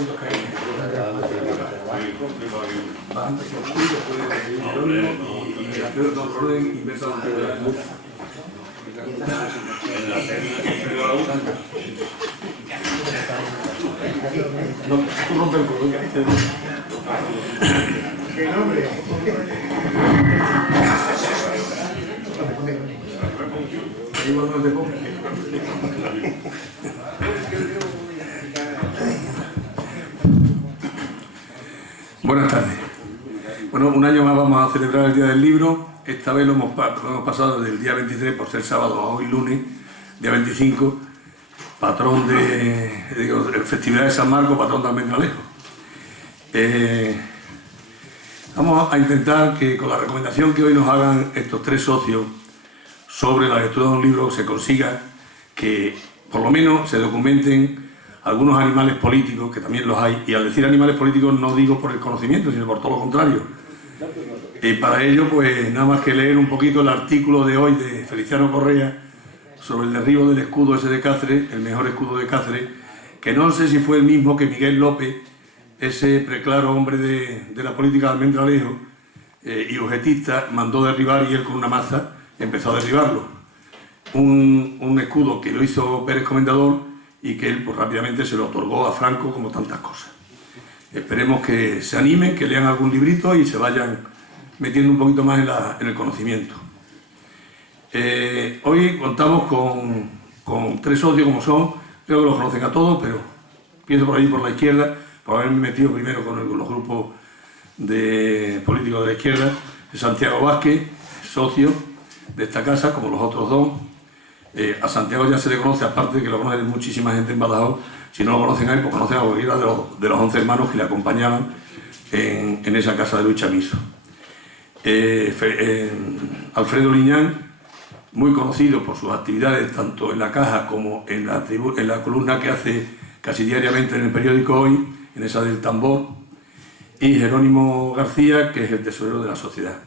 momentos que hay. Y hacer otro orden inverso a no, tú rompe el culo. ¿Qué nombre? Igual no te pongo. Buenas tardes. Bueno, un año más vamos a celebrar el Día del Libro. Esta vez lo hemos pasado del día 23, por ser sábado, a hoy lunes, día 25, patrón de festividad de San Marcos, patrón de Almendralejo. Vamos a intentar que con la recomendación que hoy nos hagan estos tres socios sobre la lectura de un libro se consiga que por lo menos se documenten algunos animales políticos, que también los hay, y al decir animales políticos no digo por el conocimiento, sino por todo lo contrario. Y para ello, pues nada más que leer un poquito el artículo de hoy de Feliciano Correa sobre el derribo del escudo ese de Cáceres, el mejor escudo de Cáceres, que no sé si fue el mismo que Miguel López, ese preclaro hombre de la política de Almendralejo y objetista, mandó derribar y él con una maza empezó a derribarlo. Un escudo que lo hizo Pérez Comendador y que él pues, rápidamente se lo otorgó a Franco como tantas cosas. Esperemos que se animen, que lean algún librito y se vayan metiendo un poquito más en el conocimiento. Hoy contamos con tres socios como son, creo que los conocen a todos, pero empiezo por ahí por la izquierda, por haberme metido primero con los grupos de políticos de la izquierda, Santiago Vázquez, socio de esta casa, como los otros dos. A Santiago ya se le conoce, aparte de que lo conoce muchísima gente en Badajoz. Si no lo conocen a él, pues conocen a cualquiera de los 11 hermanos que le acompañaban en esa casa de Luis Chamizo. Alfredo Liñán, muy conocido por sus actividades tanto en la caja como en la columna que hace casi diariamente en el periódico Hoy, en esa del tambor, y Jerónimo García, que es el tesorero de la sociedad.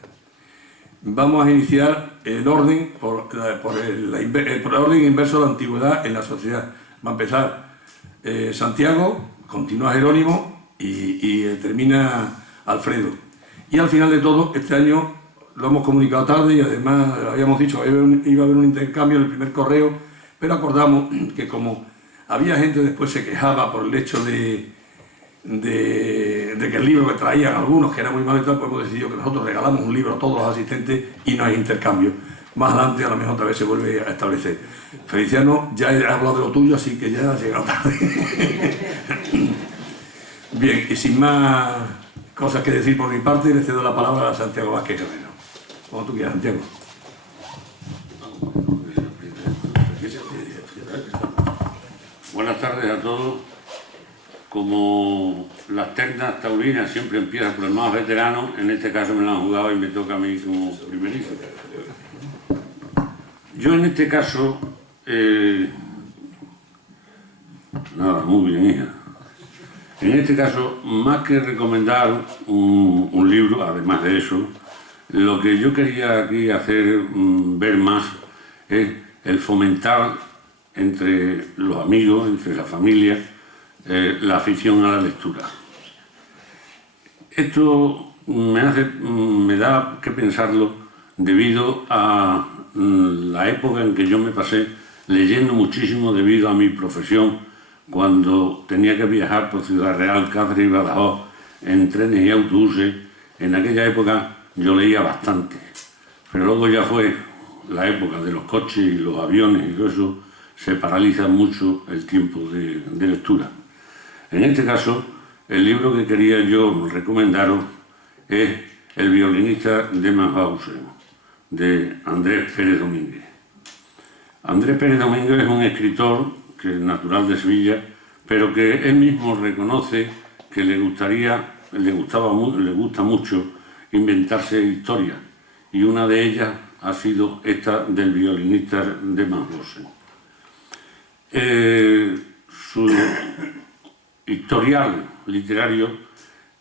Vamos a iniciar el orden por el orden inverso de la antigüedad en la sociedad. Va a empezar Santiago, continúa Jerónimo y termina Alfredo. Y al final de todo, este año lo hemos comunicado tarde y además habíamos dicho que iba a haber un intercambio en el primer correo, pero acordamos que como había gente que después se quejaba por el hecho de que el libro que traían algunos, que era muy malo y tal, pues hemos decidido que nosotros regalamos un libro a todos los asistentes y no hay intercambio. Más adelante a lo mejor otra vez se vuelve a establecer. Feliciano, ya he hablado de lo tuyo, así que ya has llegado tarde. Bien, y sin más cosas que decir por mi parte, le cedo la palabra a Santiago Vázquez Guerrero. Como tú quieras, Santiago. Buenas tardes a todos. Como las ternas taurinas siempre empiezan por el más veterano, en este caso me la han jugado y me toca a mí como primerizo. Yo en este caso, nada, muy bien, hija. En este caso, más que recomendar un libro, además de eso, lo que yo quería aquí hacer ver más es el fomentar entre los amigos, entre la familia, la afición a la lectura. Esto me da que pensarlo debido a la época en que yo me pasé leyendo muchísimo debido a mi profesión, cuando tenía que viajar por Ciudad Real, Cáceres y Badajoz en trenes y autobuses. En aquella época yo leía bastante, pero luego ya fue la época de los coches y los aviones y todo eso, se paraliza mucho el tiempo de lectura. En este caso, el libro que quería yo recomendaros es El violinista de Mannhausen, de Andrés Pérez Domínguez. Andrés Pérez Domínguez es un escritor que es natural de Sevilla, pero que él mismo reconoce que le gusta mucho inventarse historias, y una de ellas ha sido esta del violinista de Mannhausen. Su historial literario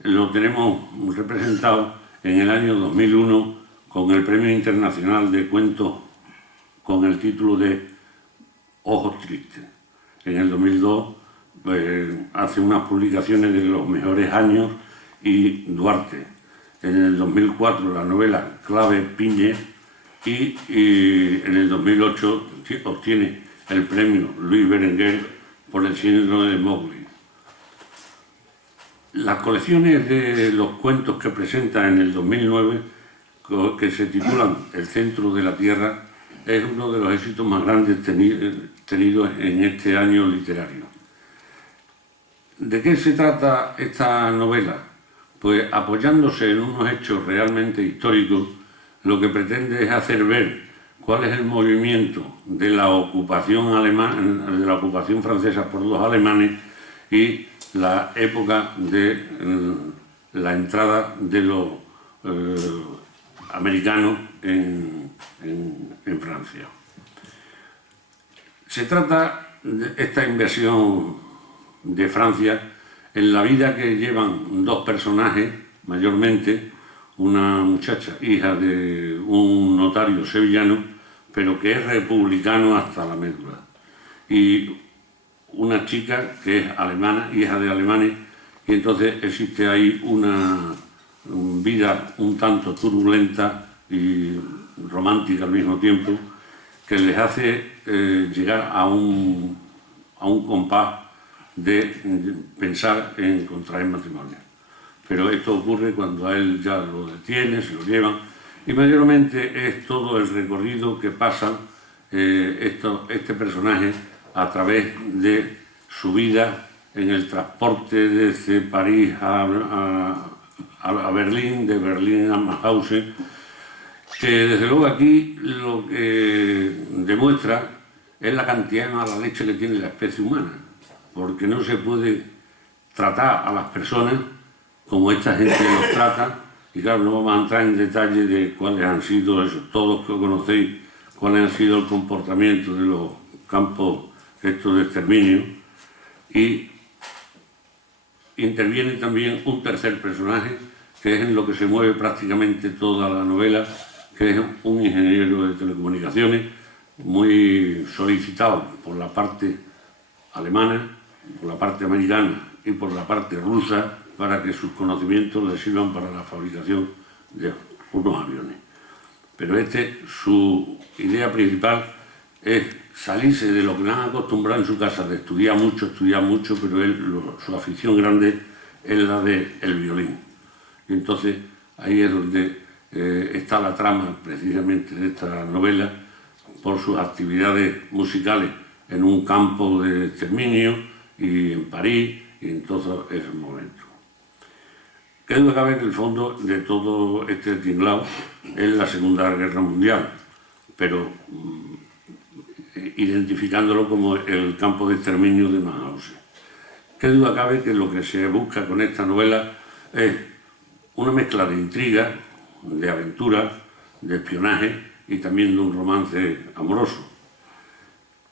lo tenemos representado en el año 2001 con el Premio Internacional de Cuentos con el título de Ojos Tristes. En el 2002 hace unas publicaciones de los mejores años, y Duarte. En el 2004 la novela Clave Piñe, y en el 2008 obtiene el premio Luis Berenguer por el síndrome de Mowgli. Las colecciones de los cuentos que presenta en el 2009, que se titulan El centro de la Tierra, es uno de los éxitos más grandes tenidos en este año literario. ¿De qué se trata esta novela? Pues apoyándose en unos hechos realmente históricos, lo que pretende es hacer ver cuál es el movimiento de la ocupación francesa por los alemanes y la época de la entrada de los americanos en Francia. Se trata de esta invasión de Francia en la vida que llevan dos personajes, mayormente una muchacha, hija de un notario sevillano, pero que es republicano hasta la médula, y una chica que es alemana, hija de alemanes, y entonces existe ahí una vida un tanto turbulenta y romántica al mismo tiempo, que les hace llegar a un compás de pensar en contraer matrimonio. Pero esto ocurre cuando a él ya lo detiene, se lo llevan, y mayormente es todo el recorrido que pasa este personaje a través de su vida en el transporte desde París a Berlín, de Berlín a Mauthausen, que desde luego aquí lo que demuestra es la cantidad de mala leche que tiene la especie humana, porque no se puede tratar a las personas como esta gente los trata, y claro, no vamos a entrar en detalle de cuáles han sido esos, todos que conocéis, cuáles han sido el comportamiento de los campos estos de exterminio, y interviene también un tercer personaje, que es en lo que se mueve prácticamente toda la novela, que es un ingeniero de telecomunicaciones, muy solicitado por la parte alemana, por la parte americana y por la parte rusa, para que sus conocimientos le sirvan para la fabricación de unos aviones. Pero su idea principal es salirse de lo que le han acostumbrado en su casa, de estudiar mucho, pero su afición grande es la del violín. Y entonces ahí es donde está la trama precisamente de esta novela, por sus actividades musicales en un campo de exterminio y en París, y en todos esos momentos. ¿Qué duda cabe en el fondo de todo este tinglao? Es la Segunda Guerra Mundial, pero identificándolo como el campo de exterminio de Mauthausen. ¿Qué duda cabe que lo que se busca con esta novela es una mezcla de intriga, de aventura, de espionaje y también de un romance amoroso?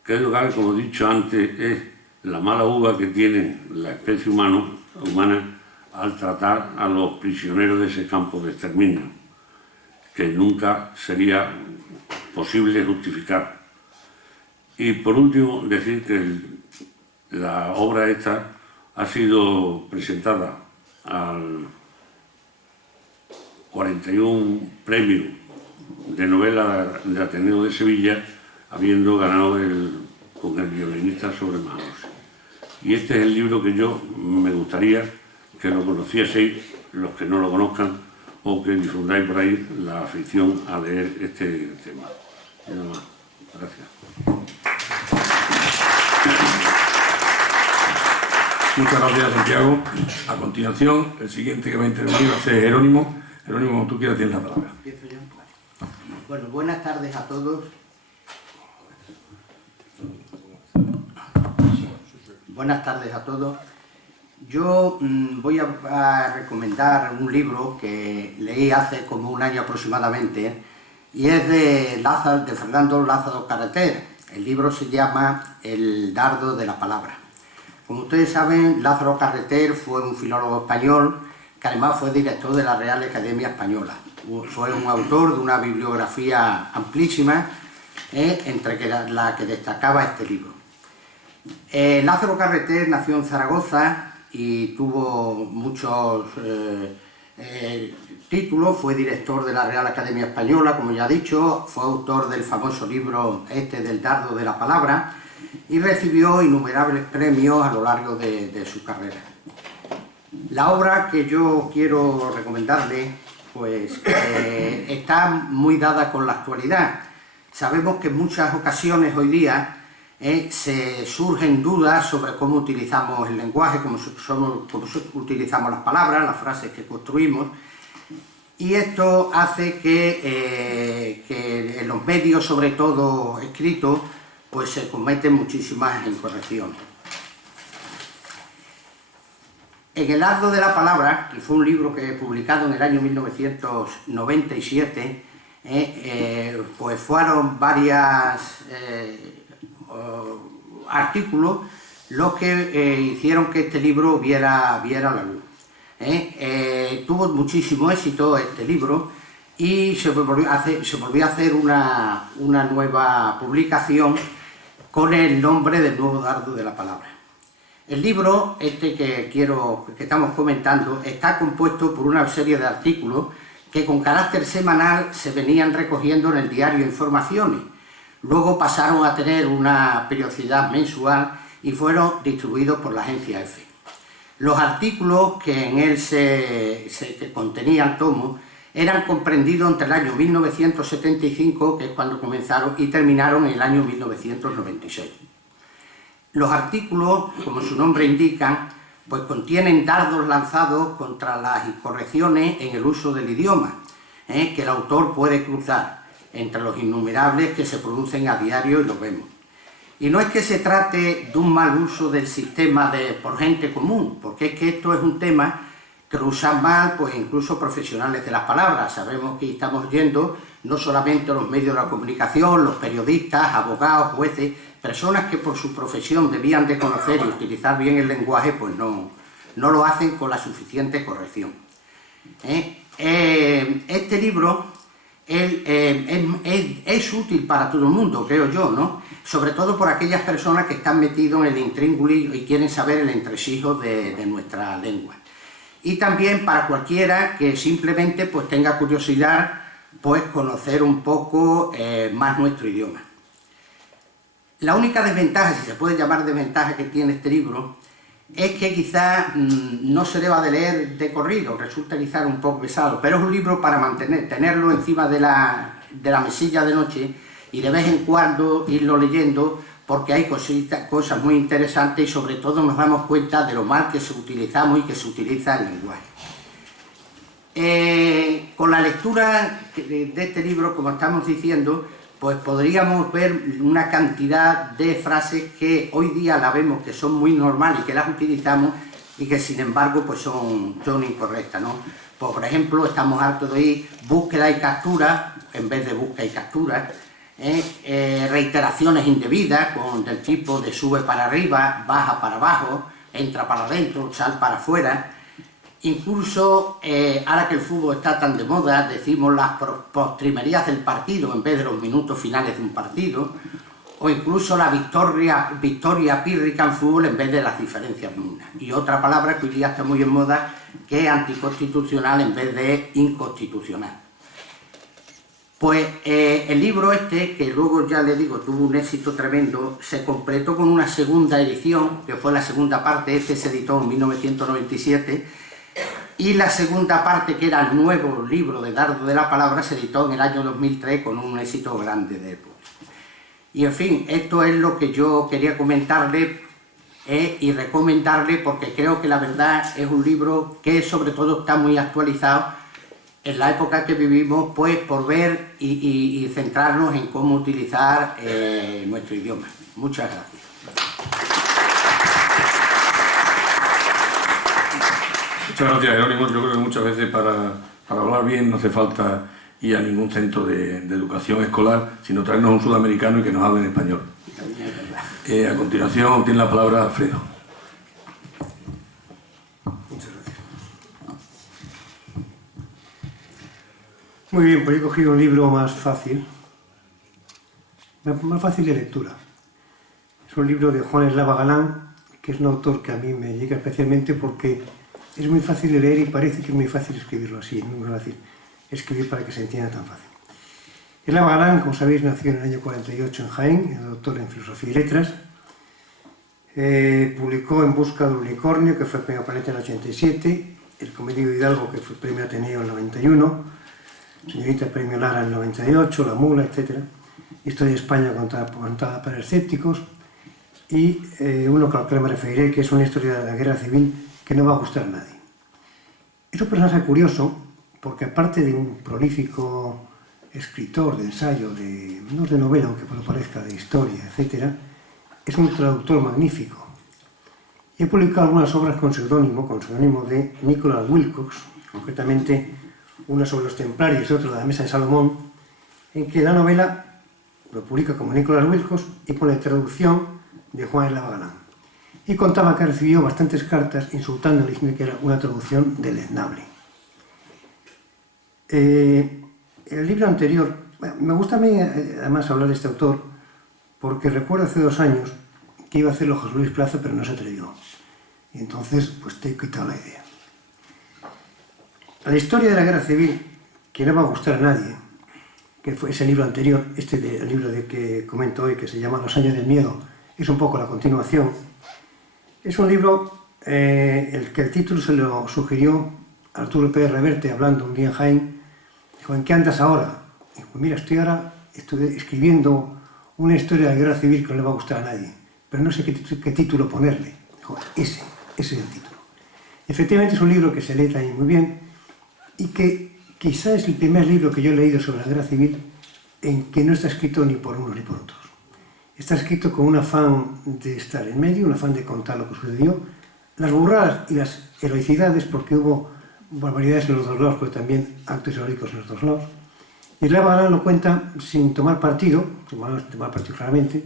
¿Qué duda cabe, como he dicho antes, es la mala uva que tiene la especie humana al tratar a los prisioneros de ese campo de exterminio, que nunca sería posible justificar? Y por último, decir que la obra esta ha sido presentada al 41 premio de novela de Ateneo de Sevilla, habiendo ganado con el violinista sobre Mauthausen. Y este es el libro que yo me gustaría que lo conocieseis, los que no lo conozcan, o que difundáis por ahí la afición a leer este tema. Y nada más. Gracias. Muchas gracias, Santiago. A continuación, el siguiente que va a intervenir va a ser Jerónimo. Jerónimo, como tú quieras, tienes la palabra. ¿Empiezo yo? Bueno, buenas tardes a todos. Buenas tardes a todos. Yo voy a recomendar un libro que leí hace como un año aproximadamente, y es de Fernando Lázaro Carreter. El libro se llama El dardo de la palabra. Como ustedes saben, Lázaro Carreter fue un filólogo español que además fue director de la Real Academia Española. Fue un autor de una bibliografía amplísima, entre la que destacaba este libro. Lázaro Carreter nació en Zaragoza y tuvo muchos títulos. Fue director de la Real Academia Española, como ya he dicho, fue autor del famoso libro del Dardo de la Palabra y recibió innumerables premios a lo largo de su carrera. La obra que yo quiero recomendarle pues está muy dada con la actualidad. Sabemos que en muchas ocasiones hoy día se surgen dudas sobre cómo utilizamos el lenguaje, cómo utilizamos las palabras, las frases que construimos, y esto hace que en los medios, sobre todo escritos, pues se cometen muchísimas incorrecciones. En El Dardo de la Palabra, que fue un libro que publicado en el año 1997, pues fueron varios artículos los que hicieron que este libro viera la luz. Tuvo muchísimo éxito este libro y se volvió a hacer una nueva publicación con el nombre del Nuevo Dardo de la Palabra. El libro que estamos comentando está compuesto por una serie de artículos que con carácter semanal se venían recogiendo en el diario Informaciones. Luego pasaron a tener una periodicidad mensual y fueron distribuidos por la agencia EFE. Los artículos que en él que contenía el tomo eran comprendidos entre el año 1975, que es cuando comenzaron, y terminaron en el año 1996. Los artículos, como su nombre indica, pues contienen dardos lanzados contra las incorrecciones en el uso del idioma, que el autor puede cruzar entre los innumerables que se producen a diario y los vemos. Y no es que se trate de un mal uso del sistema por gente común, porque es que esto es un tema que lo usan mal, pues incluso profesionales de las palabras. Sabemos que estamos yendo no solamente los medios de la comunicación, los periodistas, abogados, jueces, personas que por su profesión debían de conocer y utilizar bien el lenguaje, pues no lo hacen con la suficiente corrección. Este libro es útil para todo el mundo, creo yo, ¿no? Sobre todo por aquellas personas que están metidos en el intríngulis y quieren saber el entresijo de nuestra lengua. Y también para cualquiera que simplemente pues tenga curiosidad, pues conocer un poco más nuestro idioma. La única desventaja, si se puede llamar desventaja, que tiene este libro es que quizás no se deba de leer de corrido, resulta quizás un poco pesado, pero es un libro para tenerlo encima de la mesilla de noche y de vez en cuando irlo leyendo, porque hay cosas muy interesantes y sobre todo nos damos cuenta de lo mal que se utilizamos y que se utiliza el lenguaje. Con la lectura de este libro, como estamos diciendo, pues podríamos ver una cantidad de frases que hoy día la vemos que son muy normales y que las utilizamos y que sin embargo pues son incorrectas, ¿no? Pues, por ejemplo, estamos hartos de oír búsqueda y captura en vez de busca y captura, reiteraciones indebidas del tipo de sube para arriba, baja para abajo, entra para adentro, sal para afuera. Incluso, ahora que el fútbol está tan de moda, decimos las postrimerías del partido en vez de los minutos finales de un partido, o incluso la victoria pírrica en fútbol en vez de las diferencias nulas. Y otra palabra que hoy día está muy en moda, que es anticonstitucional en vez de inconstitucional. Pues el libro que luego ya le digo tuvo un éxito tremendo, se completó con una segunda edición, que fue la segunda parte. Se editó en 1997, y la segunda parte, que era el nuevo libro de Dardo de la Palabra, se editó en el año 2003 con un éxito grande de época. Y en fin, esto es lo que yo quería comentarle y recomendarle, porque creo que la verdad es un libro que sobre todo está muy actualizado en la época que vivimos, pues por ver y centrarnos en cómo utilizar nuestro idioma. Muchas gracias. Muchas gracias, Jerónimo. Yo creo que muchas veces para hablar bien no hace falta ir a ningún centro de educación escolar, sino traernos un sudamericano y que nos hable en español. A continuación tiene la palabra Alfredo. Muchas gracias. Muy bien, pues he cogido un libro más fácil de lectura. Es un libro de Juan Eslava Galán, que es un autor que a mí me llega especialmente porque es muy fácil de leer y parece que es muy fácil escribirlo así, no es muy fácil escribir para que se entienda tan fácil. Eslava Galán, como sabéis, nació en el año 48 en Jaén, es doctor en Filosofía y Letras. Publicó En busca del unicornio, que fue premio Planeta en el 87, El comedido Hidalgo, que fue premio Ateneo en el 91, Señorita Premio Lara en el 98, La Mula, etc. Historia de España contada para escépticos, y uno al que me referiré, que es una historia de la guerra civil que no va a gustar a nadie. Es un personaje curioso, porque aparte de un prolífico escritor de ensayo, no de novela, aunque lo parezca, de historia, etc., es un traductor magnífico. He publicado algunas obras con seudónimo de Nicholas Wilcox, concretamente una sobre los templarios y otra de la Mesa de Salomón, en que la novela lo publica como Nicholas Wilcox y con la traducción de Juan Eslava Galán. Y contaba que recibió bastantes cartas insultándole, diciendo que era una traducción deleznable. El libro anterior, me gusta a mí además hablar de este autor, porque recuerdo hace 2 años que iba a hacerlo José Luis Plaza, pero no se atrevió. Y entonces, pues te he quitado la idea. La historia de la guerra civil, que no va a gustar a nadie, que fue ese libro anterior, el libro que comento hoy, que se llama Los años del miedo, es un poco la continuación. Es un libro el título se lo sugirió Arturo Pérez Reverte, hablando un día en Jaén. Dijo, ¿en qué andas ahora? Dijo, mira, estoy escribiendo una historia de la guerra civil que no le va a gustar a nadie, pero no sé qué título ponerle. Dijo, ese es el título. Efectivamente es un libro que se lee también muy bien y que quizá es el primer libro que yo he leído sobre la guerra civil en que no está escrito ni por unos ni por otros. Está escrito con un afán de estar en medio, un afán de contar lo que sucedió, las burradas y las heroicidades, porque hubo barbaridades en los dos lados, pero también actos heroicos en los dos lados. Y Eslava Galán lo cuenta sin tomar partido claramente,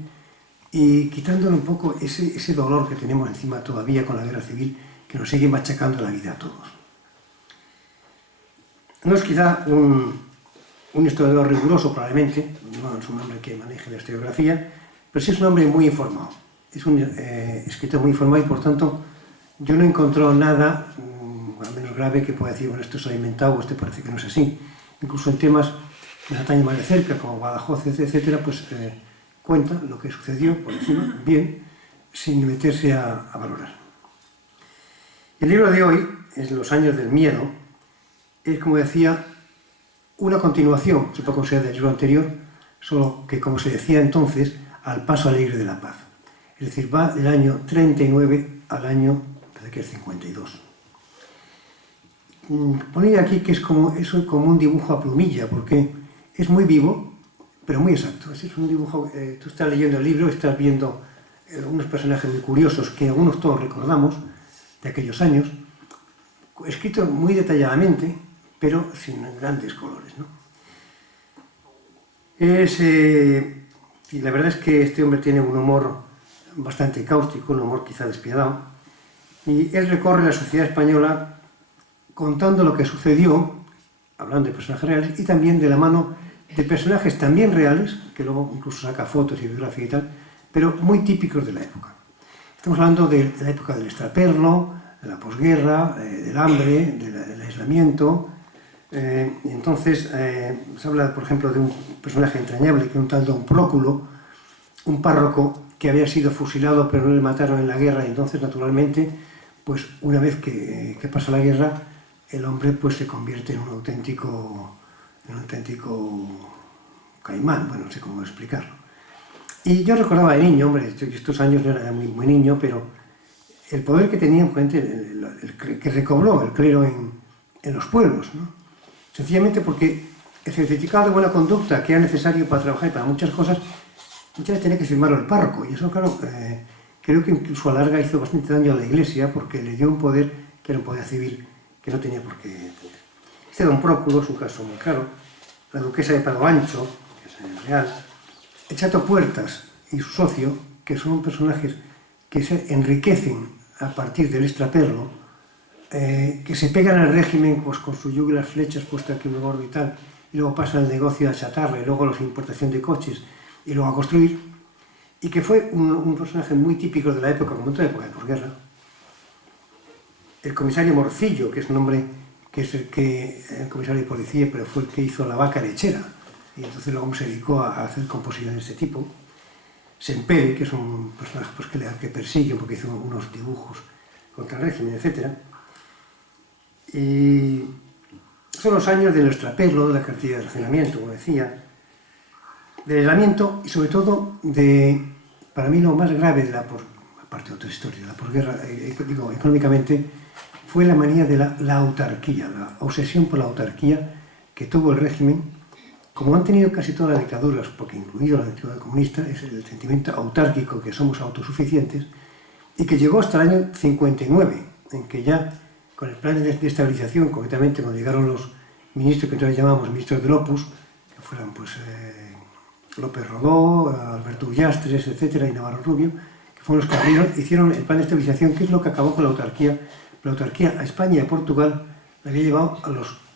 y quitándole un poco ese dolor que tenemos encima todavía con la guerra civil, que nos sigue machacando la vida a todos. No es quizá un historiador riguroso, probablemente, no es un hombre que maneje la historiografía, pero sí es un hombre muy informado. Es un escritor muy informado y, por tanto, yo no he encontrado nada, al menos grave, que pueda decir, bueno, esto se ha inventado o este parece que no es así. Incluso en temas que nos atañen más de cerca, como Badajoz, etc., pues cuenta lo que sucedió por encima, bien, sin meterse a valorar. El libro de hoy es Los años del miedo. Es, como decía, una continuación, se puede considerar, del libro anterior, solo que, como se decía entonces, al paso alegre de la paz. Es decir, va del año 39 al año, parece que es 52. Ponía aquí que es como un dibujo a plumilla, porque es muy vivo, pero muy exacto. Es un dibujo, tú estás leyendo el libro, estás viendo unos personajes muy curiosos que algunos todos recordamos de aquellos años, escrito muy detalladamente, pero sin grandes colores, ¿no? Y la verdad es que este hombre tiene un humor bastante cáustico, un humor quizá despiadado, y él recorre la sociedad española contando lo que sucedió, hablando de personajes reales, y también de la mano de personajes también reales, que luego incluso saca fotos y biografía y tal, pero muy típicos de la época. Estamos hablando de la época del extraperlo, de la posguerra, del hambre, del aislamiento. Entonces, se habla, por ejemplo, de un personaje entrañable, que es un tal Don Próculo, un párroco que había sido fusilado pero no le mataron en la guerra, y entonces, naturalmente, pues una vez que pasa la guerra, el hombre pues se convierte en un auténtico caimán, bueno, no sé cómo explicarlo. Y yo recordaba de niño, hombre, estos años no era muy niño, pero el poder que tenía que recobró el clero en los pueblos, ¿no? Sencillamente porque el certificado de buena conducta, que era necesario para trabajar y para muchas cosas, muchas veces tenía que firmarlo el párroco, y eso, claro, creo que incluso a la larga hizo bastante daño a la Iglesia, porque le dio un poder que era un poder civil que no tenía por qué tener. Este Don Próculo es un caso muy claro. La duquesa de Prado Ancho, que es real, el Chato Puertas y su socio, que son personajes que se enriquecen a partir del extraperlo, que se pegan al régimen pues, con su yugo y las flechas puestas aquí muy gordo y tal, y luego pasan el negocio a chatarra, y luego a la importación de coches, y luego a construir, y que fue un personaje muy típico de la época, como en toda época de posguerra. El comisario Morcillo, que es un hombre que es el comisario de policía, pero fue el que hizo La vaca lechera, y entonces luego se dedicó a hacer composiciones de este tipo. Sempere, que es un personaje pues, que persigue, porque hizo unos dibujos contra el régimen, etc. Y son los años del extrapelo, de la cartilla de racionamiento, como decía, del aislamiento y sobre todo de, para mí lo más grave de aparte de otras historias, de la posguerra, digo, económicamente, fue la manía de la autarquía, la obsesión por la autarquía que tuvo el régimen, como han tenido casi todas las dictaduras, porque incluido la dictadura comunista, es el sentimiento autárquico, que somos autosuficientes, y que llegó hasta el año 59, en que ya, con el plan de estabilización, concretamente cuando llegaron los ministros que entonces llamamos ministros del Opus, que fueran pues López Rodó, Alberto Ullastres, etcétera, y Navarro Rubio, que fueron los que hicieron el plan de estabilización, que es lo que acabó con la autarquía. La autarquía a España y a Portugal la había llevado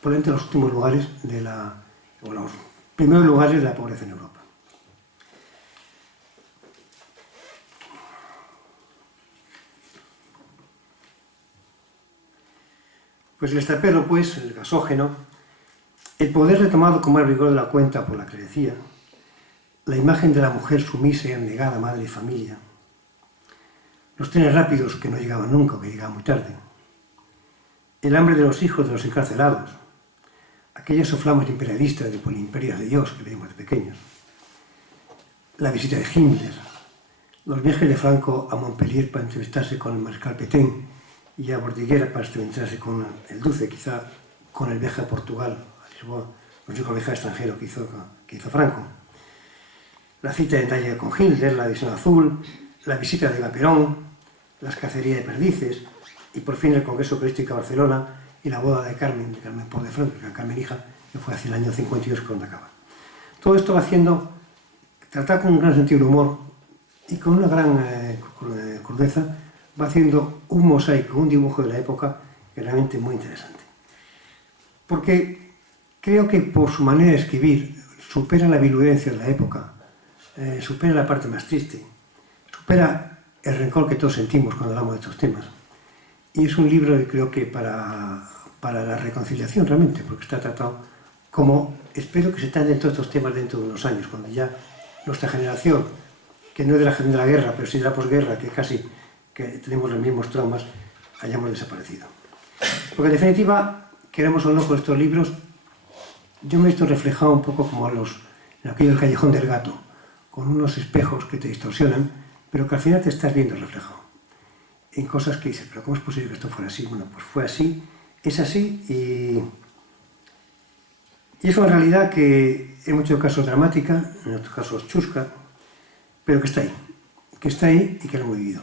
probablemente a los últimos lugares o los primeros lugares de la pobreza en Europa. Pues el extrapelo, pues, el gasógeno, el poder retomado como el rigor de la cuenta por la clerecía, la imagen de la mujer sumisa y abnegada, madre de familia, los trenes rápidos que no llegaban nunca o que llegaban muy tarde, el hambre de los hijos de los encarcelados, aquellas soflamas imperialistas de polimperias de Dios que leímos de pequeños, la visita de Himmler, los viajes de Franco a Montpellier para entrevistarse con el mariscal Pétain y a Bordiguera para entrevistarse con el Duce, quizá con el viaje a Portugal, a Lisboa, el único viaje extranjero que hizo Franco, la cita de Daya con Hitler, la visión azul, la visita de Perón, las cacerías de perdices, y por fin el Congreso Eucarístico a Barcelona y la boda de Carmen Pol de Franco, Carmen hija, que fue hacia el año 52 cuando acaba. Todo esto va haciendo, tratar con un gran sentido del humor y con una gran crudeza, va haciendo un mosaico, un dibujo de la época que es realmente muy interesante. Porque creo que por su manera de escribir supera la virulencia de la época, supera la parte más triste, supera el rencor que todos sentimos cuando hablamos de estos temas. Y es un libro que creo que para la reconciliación realmente, porque está tratado como, espero que se traten todos estos temas dentro de unos años, cuando ya nuestra generación, que no es de la generación de la guerra, pero sí de la posguerra, que casi que tenemos los mismos traumas, hayamos desaparecido. Porque en definitiva, queremos o no con estos libros, yo me he visto reflejado un poco como en aquello del callejón del gato, con unos espejos que te distorsionan, pero que al final te estás viendo reflejado en cosas que dices, pero ¿cómo es posible que esto fuera así? Bueno, pues fue así, es así, y es una realidad que en muchos casos dramática, en otros casos chusca, pero que está ahí y que lo hemos vivido.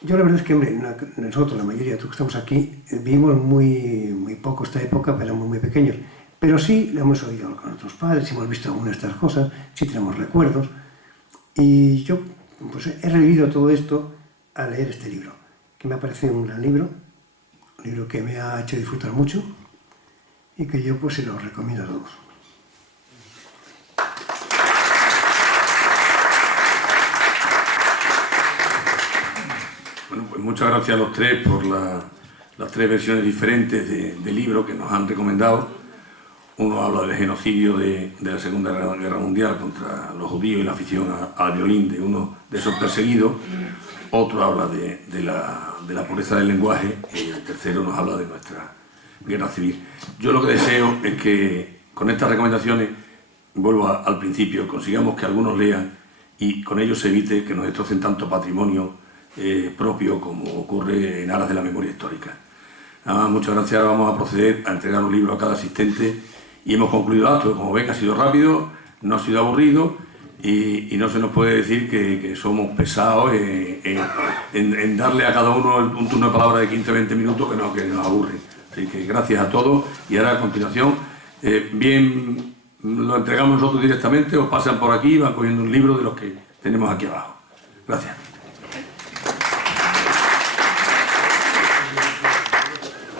Yo la verdad es que, hombre, nosotros, la mayoría de los que estamos aquí, vivimos muy poco esta época, pero éramos muy pequeños, pero sí lo hemos oído con nuestros padres, hemos visto algunas de estas cosas, sí tenemos recuerdos, y yo pues, he revivido todo esto a leer este libro, que me ha parecido un gran libro, un libro que me ha hecho disfrutar mucho y que yo pues se lo recomiendo a todos. Bueno, pues muchas gracias a los tres por las tres versiones diferentes del libro que nos han recomendado. Uno habla del genocidio de la Segunda Guerra Mundial contra los judíos y la afición al violín de uno de esos perseguidos. Otro habla de la pobreza del lenguaje y el tercero nos habla de nuestra guerra civil. Yo lo que deseo es que con estas recomendaciones, vuelvo al principio, consigamos que algunos lean y con ello se evite que nos destrocen tanto patrimonio propio como ocurre en aras de la memoria histórica. Nada más, muchas gracias. Ahora vamos a proceder a entregar un libro a cada asistente y hemos concluido el acto. Como ven, ha sido rápido, no ha sido aburrido. Y no se nos puede decir que somos pesados en darle a cada uno un turno de palabra de 15 o 20 minutos que nos aburre. Así que gracias a todos y ahora a continuación, bien lo entregamos nosotros directamente o pasan por aquí y van cogiendo un libro de los que tenemos aquí abajo. Gracias.